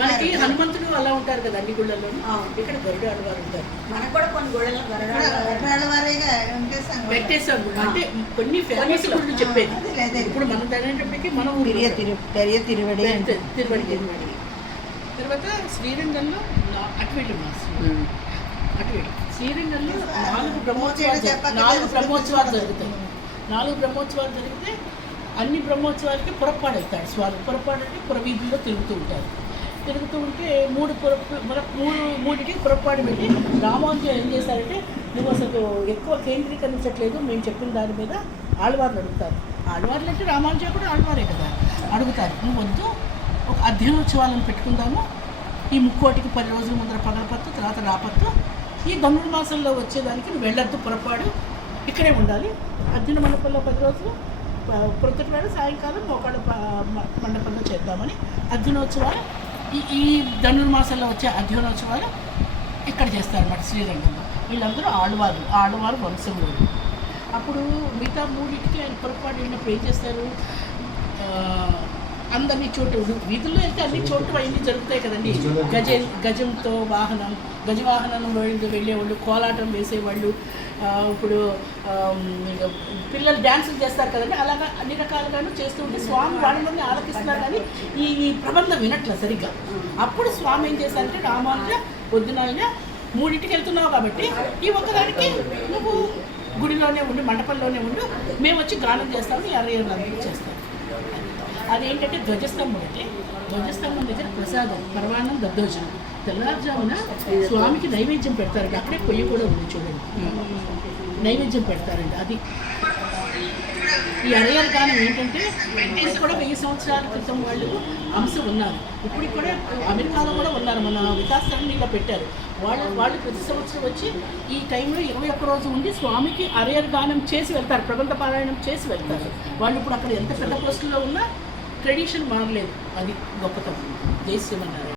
మనకి హనుమంతుడు అలా ఉంటారు కదా అన్ని గుళ్ళల్లో, ఇక్కడ గరుడ ఆడవారు ఉంటారు. మనకు కూడా కొన్ని గుళ్ళలో పెట్టేసాం. అంటే కొన్ని ఫేమస్ గుళ్ళు చెప్పేది. ఇప్పుడు మనం తినేటప్పటికి మనం తిరువడి. తర్వాత శ్రీరంగంలో అటు వెళ్ళి శ్రీరంగంలో 4 బ్రహ్మోత్సవాలు జరుగుతాయి. 4 బ్రహ్మోత్సవాలు జరిగితే అన్ని బ్రహ్మోత్సవాలకి పురప్పాడు వెళ్తాడు స్వామి. పురప్పాడు అంటే పురవీధుల్లో తిరుగుతూ ఉంటారు. తిరుగుతూ ఉంటే మూడికి పురప్పాడు పెట్టి రామానుజం ఏం చేశారంటే, నువ్వు అసలు ఎక్కువ కేంద్రీకరించట్లేదు, మేము చెప్పిన దాని మీద ఆళ్వార్లు అడుగుతారు. ఆళ్వార్లు అంటే రామానుజం కూడా ఆళ్వారే కదా, అడుగుతారు. నువ్వు వద్దు, ఒక అధ్యయనోత్సవాలను పెట్టుకుందాము. ఈ ముక్కోటికి 10 రోజుల ముందర పగలపత్తు, తర్వాత రాపత్తు. ఈ ధనుర్మాసంలో వచ్చేదానికి నువ్వు వెళ్ళొద్దు, పురపాడు ఇక్కడే ఉండాలి. అధ్యయన మండపంలో 10 రోజులు, ప్రొద్దుటి వేళ సాయంకాలం మోకాళ్ళ మండపంలో చేద్దామని అధ్యయనోత్సవాలు, ఈ ధనుర్మాసంలో వచ్చే అధ్యయనోత్సవాలు ఇక్కడ చేస్తారన్నమాట శ్రీరంగంలో. వీళ్ళందరూ ఆడవారు వంశంలో. అప్పుడు మిగతా 3టికి ఆయన పొరపాటు వెళ్ళినప్పుడు ఏం చేస్తారు, అందరినీ చోటు వీధుల్లో వెళ్తే అన్ని చోట్ల అవన్నీ జరుగుతాయి కదండి. గజంతో గజవాహనం వెళ్ళేవాళ్ళు, కోలాటం వేసేవాళ్ళు, ఇప్పుడు పిల్లలు డ్యాన్సులు చేస్తారు కదండి. అలాగా అన్ని రకాలుగాను చేస్తూ ఉంటే స్వామి వాళ్ళని ఆలకిస్తున్నారు, కానీ ఈ ప్రబంధం వినట్లేదు సరిగ్గా. అప్పుడు స్వామి ఏం చేశారంటే, రామానుజ పొద్దున 3టికి వెళ్తున్నావు కాబట్టి ఈ ఒక్కదానికి నువ్వు గుడిలోనే ఉండి, మండపంలోనే ఉండు, మేము వచ్చి గానం చేస్తాము, 60 చేస్తాం. అదేంటంటే ధ్వజస్తంభం. అంటే ధ్వజస్తంభం దగ్గర ప్రసాదం, పరమాన్నం, దద్దోజనం. తెల్లారుజామున స్వామికి నైవేద్యం పెడతారండి. అక్కడే పొయ్యి కూడా ఉంది చూడండి, నైవేద్యం పెడతారండి. అది ఈ అరయ్యల గానం ఏంటంటే, ఇప్పుడు కూడా 1000 సంవత్సరాల క్రితం వాళ్ళు అంశం ఉన్నారు. ఇప్పుడు కూడా అమెరికాలో కూడా ఉన్నారు, మన వికాసరణిలో పెట్టారు. వాళ్ళు ప్రతి సంవత్సరం వచ్చి ఈ టైంలో 21 రోజు ఉండి స్వామికి అరయ్యల గానం చేసి వెళ్తారు, ప్రబంధ పారాయణం చేసి వెళ్తారు. వాళ్ళు ఇప్పుడు అక్కడ ఎంత పెద్ద పోస్టుల్లో ఉన్నా ట్రెడిషన్ మారలేదు. అది గొప్పతనం. జై శ్రీమన్నారాయణ.